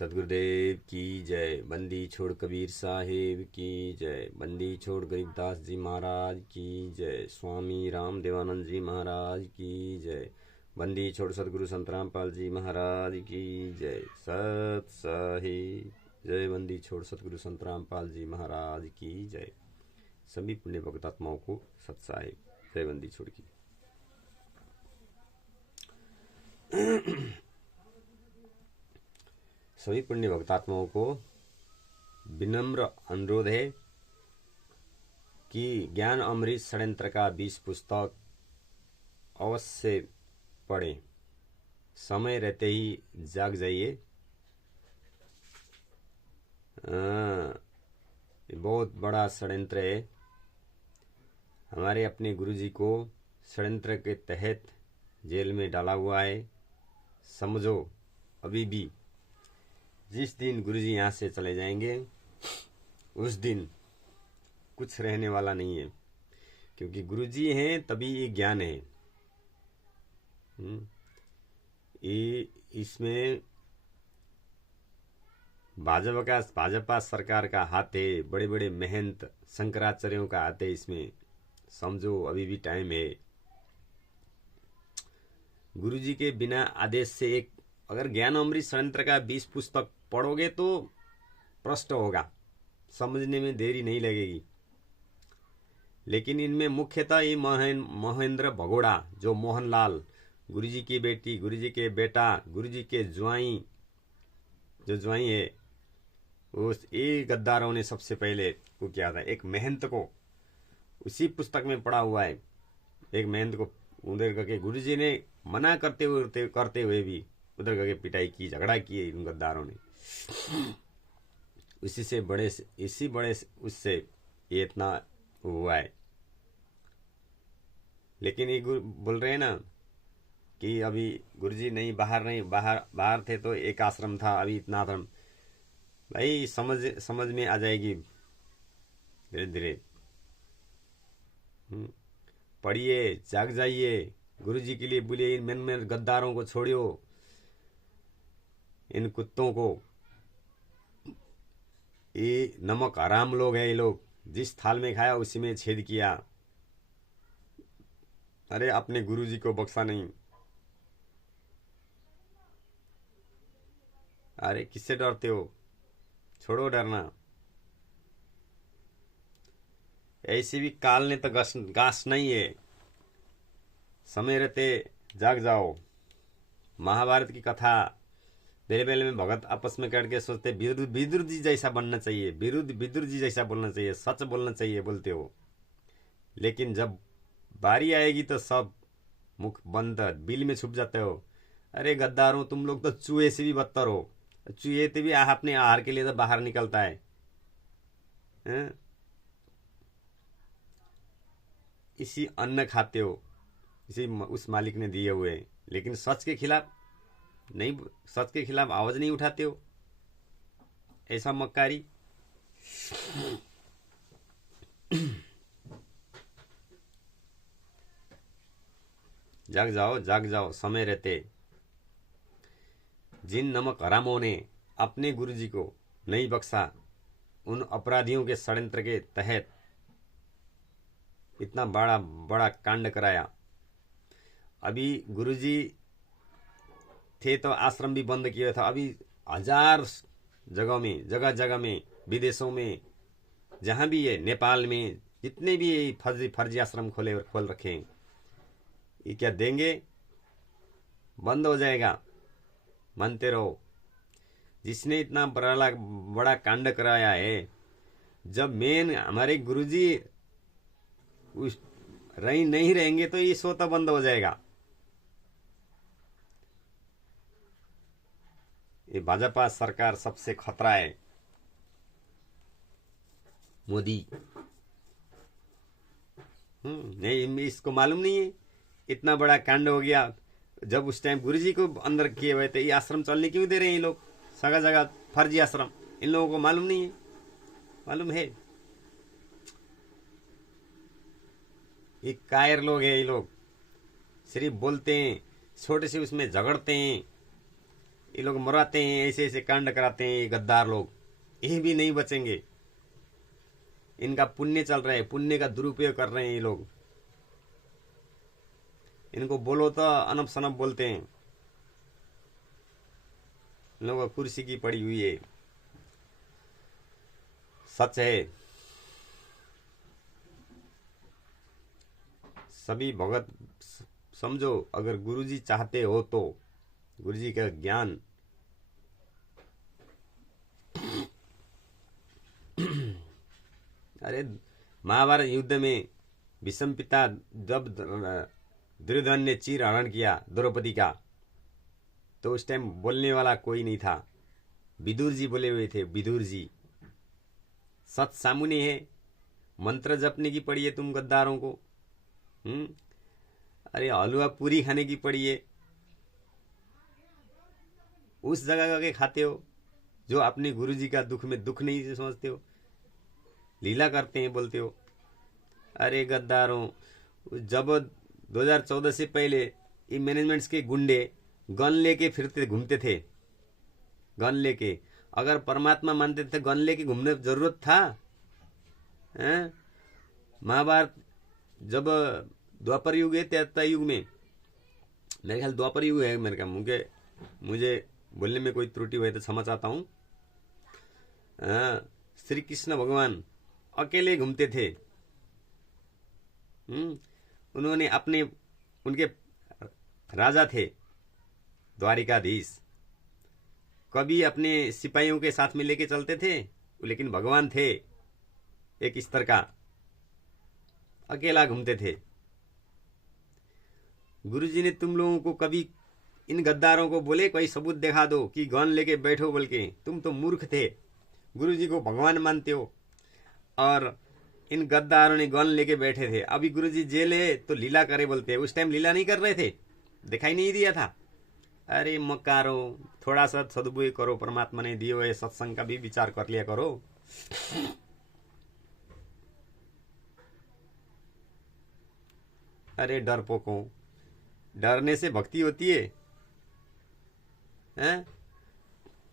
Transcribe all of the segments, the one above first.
सदगुरुदेव की जय। बंदी छोड़ कबीर साहेब की जय। बंदी छोड़ गरीबदास जी महाराज की जय। स्वामी राम देवानंद जी महाराज की जय। बंदी छोड़ सदगुरु संत रामपाल जी महाराज की जय। सत साहिब जय। बंदी छोड़ सदगुरु संत रामपाल जी महाराज की जय। सभी पुण्य भक्तात्माओं को सत साहिब जय। बंदी छोड़ की सभी पुण्य भक्तात्माओं को विनम्र अनुरोध है कि ज्ञान अमृत षड्यंत्र का 20 पुस्तक अवश्य पढ़ें। समय रहते ही जाग जाइए। बहुत बड़ा षड्यंत्र है। हमारे अपने गुरुजी को षड्यंत्र के तहत जेल में डाला हुआ है। समझो, अभी भी जिस दिन गुरुजी यहाँ से चले जाएंगे उस दिन कुछ रहने वाला नहीं है, क्योंकि गुरुजी हैं तभी ये ज्ञान है। ये इसमें भाजपा सरकार का हाथ है, बड़े बड़े महंत शंकराचार्यों का हाथ है इसमें। समझो, अभी भी टाइम है। गुरुजी के बिना आदेश से अगर ज्ञान अमृत षड्यंत्र का 20 पुस्तक पढ़ोगे तो प्रश्न होगा, समझने में देरी नहीं लगेगी। लेकिन इनमें मुख्यतः ये महेंद्र भगोड़ा, जो मोहनलाल, गुरुजी की बेटी, गुरुजी के बेटा, गुरुजी के ज्वाई, जो ज्वाई है, उस ये गद्दारों ने सबसे पहले वो किया था। एक महंत को उसी पुस्तक में पढ़ा हुआ है। एक महंत को उधर करके गुरुजी ने मना करते हुए भी उधर करके पिटाई की, झगड़ा किए इन गद्दारों ने। इसी बड़े उससे ये इतना हुआ है। लेकिन ये बोल रहे हैं ना कि अभी गुरुजी बाहर थे तो एक आश्रम था, अभी इतना आश्रम। भाई समझ में आ जाएगी धीरे धीरे। पढ़िए, जाग जाइए। गुरुजी के लिए बोलिए, इन मन गद्दारों को छोड़ियो, इन कुत्तों को। ये नमक हराम लोग हैं। ये लोग जिस थाल में खाया उसी में छेद किया। अरे अपने गुरुजी को बख्शा नहीं। अरे किससे डरते हो? छोड़ो डरना। ऐसे भी काल ने तो गास नहीं है। समय रहते जाग जाओ। महाभारत की कथा बेले में भगत आपस में कट के सोचते विदुर जी जैसा बनना चाहिए, विदुर जी जैसा बोलना चाहिए, सच बोलना चाहिए बोलते हो। लेकिन जब बारी आएगी तो सब मुख बंद, बिल में छुप जाते हो। अरे गद्दारों, तुम लोग तो चूहे से भी बदतर हो। चूहे से भी अपने आहार के लिए तो बाहर निकलता है। इसी अन्न खाते हो, इसी उस मालिक ने दिए हुए। लेकिन सच के खिलाफ आवाज नहीं उठाते हो। ऐसा मक्कारी। जाग जाओ, समय रहते। जिन नमक हरामों ने अपने गुरुजी को नहीं बख्शा, उन अपराधियों के षड्यंत्र के तहत इतना बड़ा कांड कराया। अभी गुरुजी थे तो आश्रम भी बंद किया था। अभी 1000 जगह जगह में, विदेशों में, जहां भी है, नेपाल में जितने भी फर्जी आश्रम खोल रखे हैं, ये क्या देंगे? बंद हो जाएगा। मानते रहो। जिसने इतना बड़ा कांड कराया है, जब मेन हमारे गुरुजी नहीं रहेंगे तो ये स्वतः बंद हो जाएगा। ये भाजपा सरकार सबसे खतरा है। मोदी नहीं, इसको मालूम नहीं है इतना बड़ा कांड हो गया। जब उस टाइम गुरुजी को अंदर किए हुए थे, ये आश्रम चलने क्यों दे रहे हैं ये लोग? जगह फर्जी आश्रम। इन लोगों को मालूम नहीं है? मालूम है। ये कायर लोग हैं। ये लोग सिर्फ बोलते हैं, छोटे से उसमें झगड़ते हैं। ये लोग मराते हैं, ऐसे ऐसे कांड कराते हैं, ये गद्दार लोग, ये भी नहीं बचेंगे। इनका पुण्य चल रहा है, पुण्य का दुरुपयोग कर रहे हैं ये लोग। इनको बोलो तो अनप शनप बोलते हैं। इन लोगों को कुर्सी की पड़ी हुई है। सच है, सभी भगत समझो, अगर गुरुजी चाहते हो तो गुरुजी का ज्ञान अरे महाभारत युद्ध में भीष्म पिता जब दुर्योधन ने चीर हरण किया द्रौपदी का, तो उस टाइम बोलने वाला कोई नहीं था। विदुर जी बोले हुए थे, विदुर जी। सच सामने है, मंत्र जपने की पड़ी है तुम गद्दारों को। अरे हलवा पूरी खाने की पड़ी है, उस जगह के खाते हो जो अपने गुरुजी का दुख में दुख नहीं समझते हो, लीला करते हैं, बोलते हो। अरे गद्दारों, जब 2014 से पहले ये मैनेजमेंट्स के गुंडे गन लेके फिरते घूमते थे, गन लेके। अगर परमात्मा मानते थे गन लेके घूमने जरूरत था? महाभारत जब द्वापर युग है, त्रेता युग में, मेरे ख्याल द्वापर युग है मेरे ख्याल, मुझे बोलने में कोई त्रुटि हुई तो क्षमा चाहता हूँ। श्री कृष्ण भगवान अकेले घूमते थे। उन्होंने अपने, उनके राजा थे द्वारिकाधीश, कभी अपने सिपाहियों के साथ में लेके चलते थे, लेकिन भगवान थे एक स्तर का, अकेला घूमते थे। गुरुजी ने तुम लोगों को कभी इन गद्दारों को बोले कोई सबूत दिखा दो कि गन लेके बैठो बोल के? तुम तो मूर्ख थे, गुरुजी को भगवान मानते हो, और इन गद्दारों ने गन लेके बैठे थे। अभी गुरुजी जेल है तो लीला करे बोलते हैं, उस टाइम लीला नहीं कर रहे थे, दिखाई नहीं दिया था? अरे मकारो, थोड़ा सा सदुपयोग करो, परमात्मा ने दिए हुए सत्संग का भी विचार कर लिया करो। अरे डरपोकों, डरने से भक्ति होती है?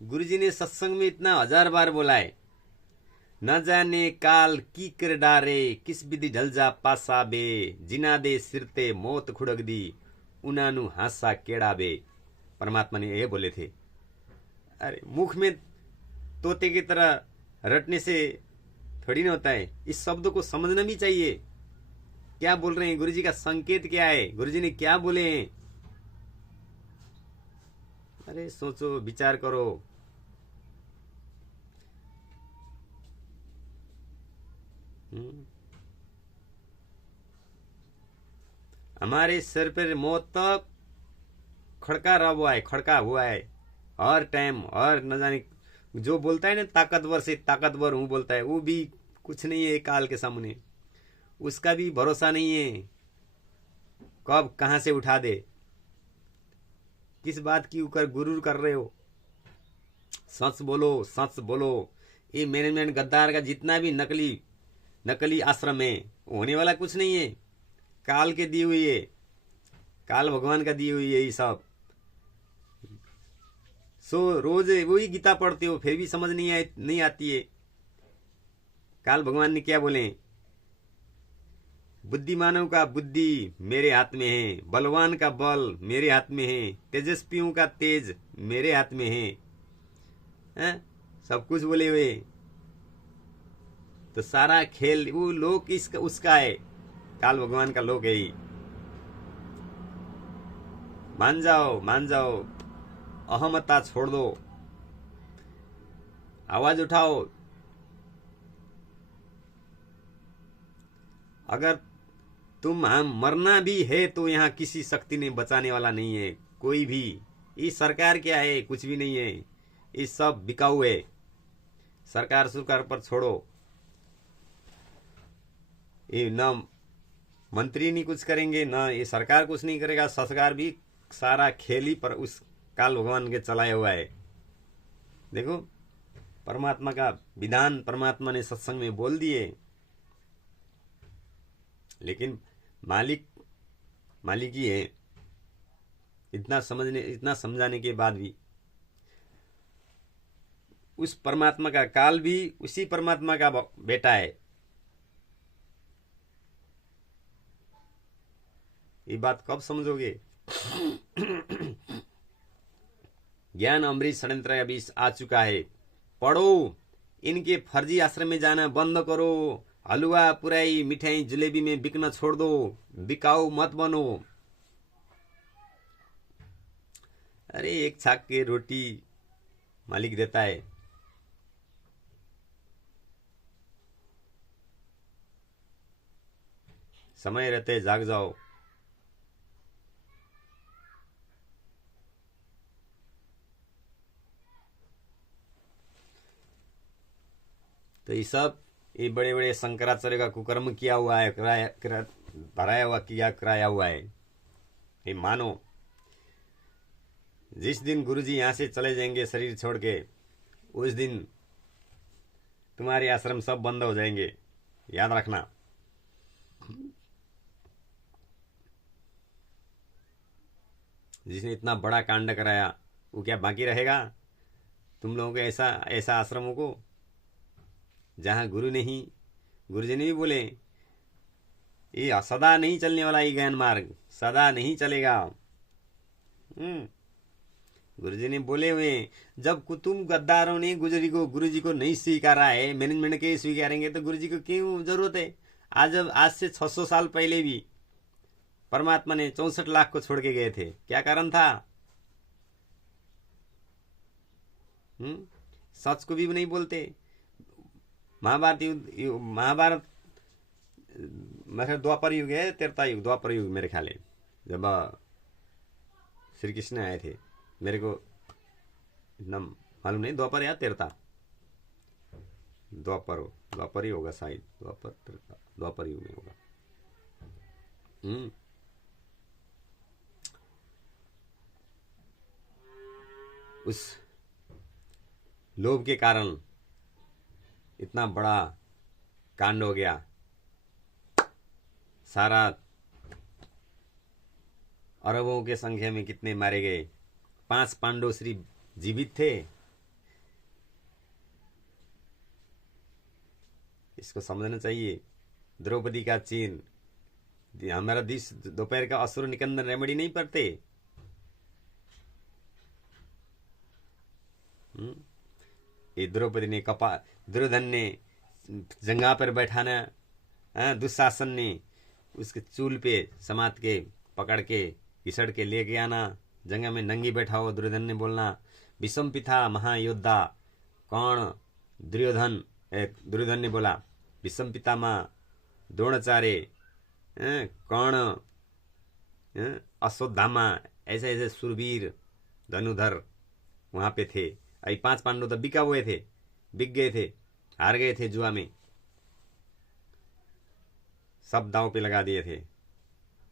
गुरुजी ने सत्संग में इतना 1000 बार बोला है, न जाने काल की कर डारे, किस विधि ढल जा पासा बे, जिना दे सिरते मौत खुड़क दी, उनानु हासा केड़ा बे। परमात्मा ने ये बोले थे। अरे मुख में तोते की तरह रटने से थोड़ी ना होता है, इस शब्द को समझना भी चाहिए। क्या बोल रहे हैं गुरुजी का संकेत क्या है, गुरुजी ने क्या बोले हैं? अरे सोचो, विचार करो। हमारे सिर पर मौत तक खड़का रहा हुआ है, खड़का हुआ है हर टाइम। और न जाने जो बोलता है ना ताकतवर से ताकतवर हूं बोलता है, वो भी कुछ नहीं है काल के सामने, उसका भी भरोसा नहीं है कब कहां से उठा दे। किस बात की ऊपर गुरूर कर रहे हो? सच बोलो, सच बोलो। ये मैनेजमेंट गद्दार का जितना भी नकली आश्रम है, होने वाला कुछ नहीं है, काल के दी हुई है, काल भगवान का दी हुई है ये सब। सो रोज वही गीता पढ़ते हो, फिर भी समझ नहीं आती है। काल भगवान ने क्या बोले? बुद्धिमानों का बुद्धि मेरे हाथ में है, बलवान का बल मेरे हाथ में है, तेजस्वियों का तेज मेरे हाथ में है? सब कुछ बोले हुए। तो सारा खेल वो लोक इसका उसका है, काल भगवान का लोक है ही। मान जाओ, अहमता छोड़ दो, आवाज उठाओ। अगर तुम हम मरना भी है तो यहाँ किसी शक्ति ने बचाने वाला नहीं है, कोई भी। ये सरकार क्या है? कुछ भी नहीं है, ये सब बिकाऊ है। सरकार पर छोड़ो, ये न मंत्री नहीं कुछ करेंगे, न ये सरकार कुछ नहीं करेगा। सरकार भी सारा खेल ही पर उस काल भगवान के चलाया हुआ है। देखो, परमात्मा का विधान परमात्मा ने सत्संग में बोल दिए, लेकिन मालिक ही है। इतना समझाने के बाद भी उस परमात्मा का काल भी उसी परमात्मा का बेटा है। ये बात कब समझोगे? ज्ञान अमृत षड्यंत्र का बीच आ चुका है। पढ़ो, इनके फर्जी आश्रम में जाना बंद करो। हलवा पुराई मिठाई जलेबी में बिकना छोड़ दो। बिकाऊ मत बनो। अरे एक छाक की रोटी मालिक देता है। समय रहते जाग जाओ। तो ये सब ये बड़े बड़े शंकराचार्य का कुकर्म किया हुआ है, भराया हुआ किया कराया हुआ है। ये मानो जिस दिन गुरुजी यहां से चले जाएंगे शरीर छोड़ के, उस दिन तुम्हारे आश्रम सब बंद हो जाएंगे, याद रखना। जिसने इतना बड़ा कांड कराया वो क्या बाकी रहेगा तुम लोगों के ऐसा ऐसा आश्रमों को, जहां गुरुजी ने भी बोले ये सदा नहीं चलने वाला, ये ज्ञान मार्ग सदा नहीं चलेगा। गुरुजी ने बोले हुए, जब तुम गद्दारों ने गुरुजी को नहीं स्वीकारा है, मैनेजमेंट के स्वीकारेंगे तो गुरुजी को क्यों जरूरत है? आज से 600 साल पहले भी परमात्मा ने 64 लाख को छोड़ के गए थे। क्या कारण था? सच को भी नहीं बोलते। महाभारत मेरे द्वापर युग है, त्रेता युग, द्वापर युग मेरे ख्याल है, जब श्री कृष्ण आए थे। मेरे को इतना मालूम नहीं, द्वापर या त्रेता, द्वापर ही होगा शायद, द्वापर युग में होगा। उस लोभ के कारण इतना बड़ा कांड हो गया। सारा अरबों के संख्या में कितने मारे गए। 5 पांडव श्री जीवित थे। इसको समझना चाहिए। द्रौपदी का चीन, हमारा दिस दोपहर का असुर निकंदन रेमेडी नहीं पढ़ते। ये द्रौपदी ने दुर्योधन ने जंगा पर बैठाना, दुशासन ने उसके चूल पे समात के पकड़ के घिसड़ के लेके आना, जंगा में नंगी बैठा हो। दुर्योधन ने बोलना, विषम पिता महायोद्धा कौन? दुर्योधन ने बोला, विषम पितामह द्रोणाचार्य कौन, अश्वत्थामा, ऐसे ऐसे सुरवीर धनुधर वहां पे थे। अभी 5 पांडव तो बिक गए थे, हार गए थे जुआ में, सब दांव पे लगा दिए थे।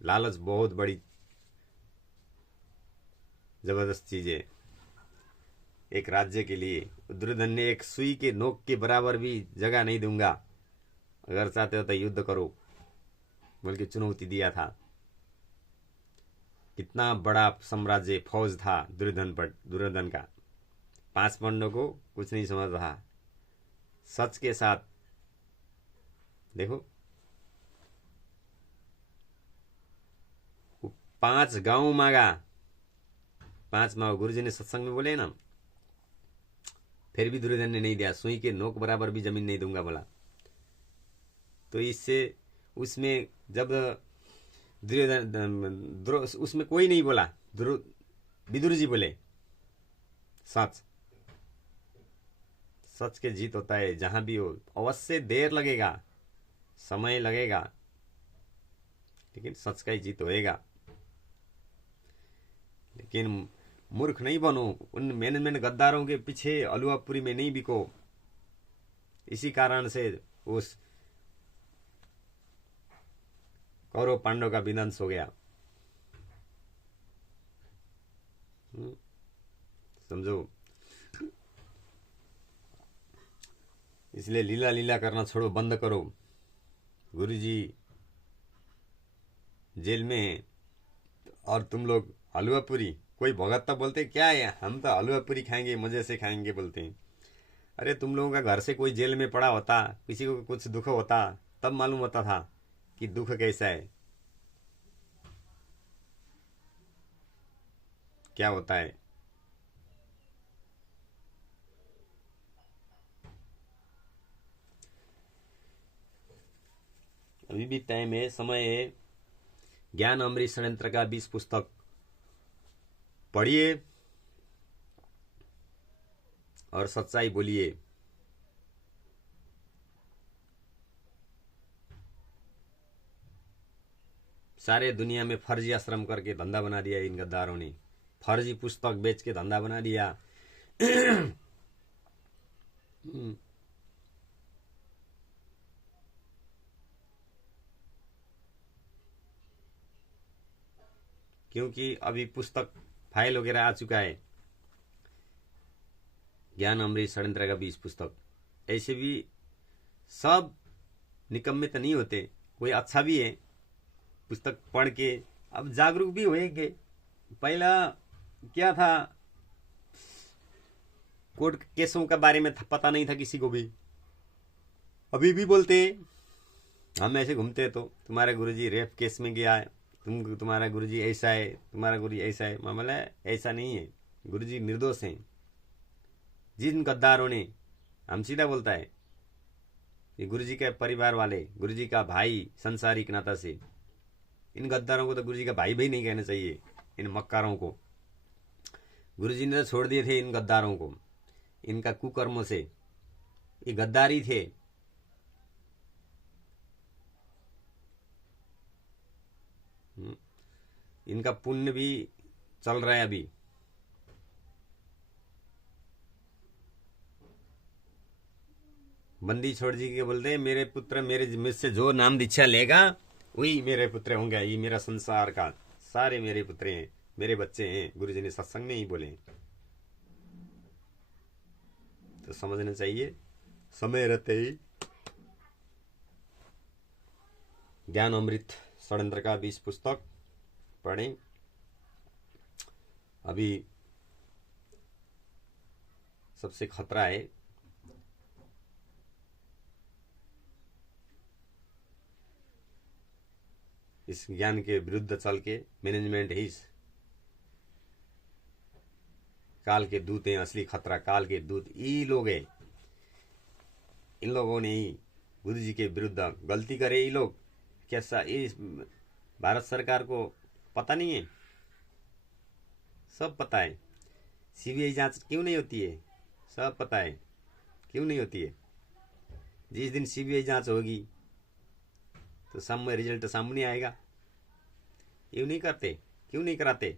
लालच बहुत बड़ी जबरदस्त चीज है एक राज्य के लिए। दुर्योधन ने एक सुई के नोक के बराबर भी जगह नहीं दूंगा, अगर चाहते हो तो युद्ध करो, बल्कि चुनौती दिया था। कितना बड़ा साम्राज्य फौज था दुर्योधन का। 5 पांडव को कुछ नहीं समझ रहा। सच के साथ देखो, 5 गांव मांगा, 5 मांगो। गुरुजी ने सत्संग में बोले ना, फिर भी दुर्योधन ने नहीं दिया। सुई के नोक बराबर भी जमीन नहीं दूंगा बोला। तो इससे उसमें जब दुर्योधन उसमें कोई नहीं बोला, विदुर जी बोले सच के जीत होता है। जहां भी हो, अवश्य देर लगेगा, समय लगेगा, लेकिन सच का ही जीत होएगा। लेकिन मूर्ख नहीं बनो, उन मैनेजमेंट गद्दारों के पीछे अलुआपुरी में नहीं बिको। इसी कारण से उस कौरव पांडव का विध्वंस हो गया। समझो। इसलिए लीला करना छोड़ो, बंद करो। गुरुजी जेल में है और तुम लोग हलवा पूरी। कोई भगत तो बोलते क्या है, हम तो हलवा पूरी खाएंगे, मजे से खाएंगे बोलते हैं। अरे तुम लोगों का घर से कोई जेल में पड़ा होता, किसी को कुछ दुख होता, तब मालूम होता था कि दुख कैसा है, क्या होता है। अभी भी टाइम है, समय है। ज्ञान अमृत षड्यंत्र का 20 पुस्तक पढ़िए और सच्चाई बोलिए। सारे दुनिया में फर्जी आश्रम करके धंधा बना दिया इन गद्दारों ने, फर्जी पुस्तक बेच के धंधा बना दिया। क्योंकि अभी पुस्तक फाइल वगैरह आ चुका है, ज्ञान अमृत षड्यंत्र का 20 पुस्तक। ऐसे भी सब निकम्मे तो नहीं होते, कोई अच्छा भी है पुस्तक पढ़ के अब जागरूक भी होएंगे। पहला क्या था, कोर्ट केसों के बारे में पता नहीं था किसी को भी। अभी भी बोलते हम ऐसे घूमते तो तुम्हारे गुरुजी रेप केस में गया है, तुम्हारा गुरुजी ऐसा है, तुम्हारा गुरुजी ऐसा है। मैं बोला ऐसा नहीं है, गुरुजी निर्दोष हैं। जिन गद्दारों ने, हम सीधा बोलता है कि गुरुजी के परिवार वाले, गुरुजी का भाई संसारिक नाता से, इन गद्दारों को तो गुरुजी का भाई भी नहीं कहना चाहिए। इन मक्कारों को गुरुजी ने तो छोड़ दिए थे, इन गद्दारों को, इनका कुकर्मों से। ये गद्दारी थे। इनका पुण्य भी चल रहा है अभी। बंदी छोड़ जी के बोलते मेरे पुत्र, मेरे मुझसे जो नाम दीक्षा लेगा वही मेरे पुत्र होंगे। ये मेरा संसार का सारे मेरे पुत्र हैं, मेरे बच्चे हैं। गुरुजी ने सत्संग में ही बोले, तो समझना चाहिए समय रहते ही। ज्ञान अमृत षड्यंत्र का 20 पुस्तक पढ़ें। अभी सबसे खतरा है इस ज्ञान के विरुद्ध चल के। मैनेजमेंट ही काल के दूत हैं, असली खतरा काल के दूत ये लोग हैं। इन लोगों ने ही गुरु जी के विरुद्ध गलती करे। ये लोग कैसा, इस भारत सरकार को पता नहीं है, सब पता है। सीबीआई जांच क्यों नहीं होती है, सब पता है क्यों नहीं होती है। जिस दिन सीबीआई जांच होगी तो सामने रिजल्ट सामने आएगा। क्यों नहीं करते, क्यों नहीं कराते।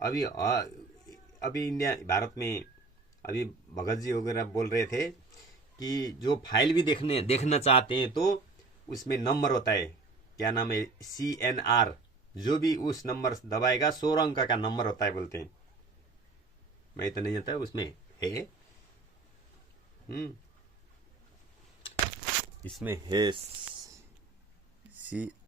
अभी इंडिया, भारत में अभी भगत जी वगैरह बोल रहे थे कि जो फाइल भी देखना चाहते हैं तो उसमें नंबर होता है, क्या नाम है, CNR। जो भी उस नंबर दबाएगा 16 अंक का नंबर होता है बोलते हैं। मैं तो नहीं जानता उसमें है। इसमें है